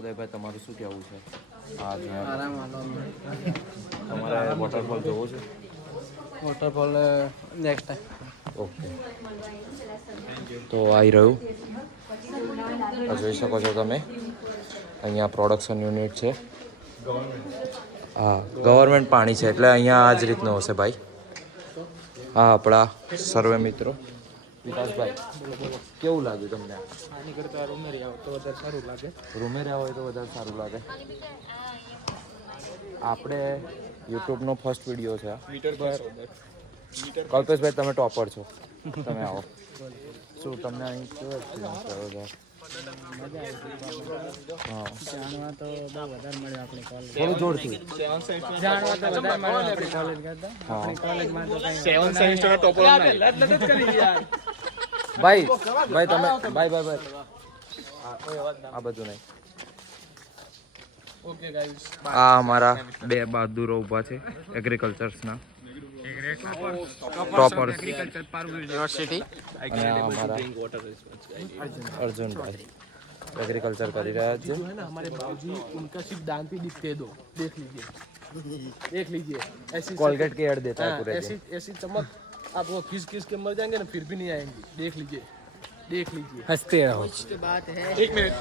ઉદયભાઈ તમારું શું કહેવું છે? તમારે વોટરફોલ જોવો છે? Waterfall next time. ઓકે, તો આવી રહ્યું જોઈ શકો છો તમે. અહીંયા પ્રોડક્શન યુનિટ છે. હા, ગવર્મેન્ટ પાણી છે એટલે અહીંયા આ જ રીતનું હશે ભાઈ. હા, આપણા સર્વે મિત્રો. વિકાસભાઈ, કેવું લાગ્યું તમને? આની કરતાં રૂમે રહ્યા તો વધારે સારું લાગે. રૂમે રહ્યા હોય તો વધારે સારું લાગે. આપણે યુટ્યુબનો ફર્સ્ટ વિડીયો છે. કલ્પેશભાઈ, તમે ટોપર છો, તમે આવો. શું તમને અહીં કેવો એક્સપિરિયન્સ થયો છે? હા, જાણવા તો બહુ વધારે મળે આપણી કોલેજ. થોડું જોરથી. જાણવા તો વધારે મળે આપણી કોલેજ કરતાં. આપણી કોલેજમાં તો કંઈ 7 સેમેસ્ટર ટોપર ભાઈ તમે ભાઈ આ બધું નહીં. ઓકે ગાઈસ, આ અમારા બે બહાદુરો ઊભા છે એગ્રીકલ્ચર્સના ટોપર યુનિવર્સિટી. અને આ અમારા અર્જુનભાઈ एग्रीकल्चर कर रहा है जो है ना हमारे बाबूजी उनका सिर्फ दान पे दिखते दो, देख लीजिए ऐसी कोलगेट के ऐड देता है पूरे ऐसी ऐसी चमक आप वो खींच के मर जाएंगे ना फिर भी नहीं आएंगे. देख लीजिए हंसते रहो. बात है. एक मिनट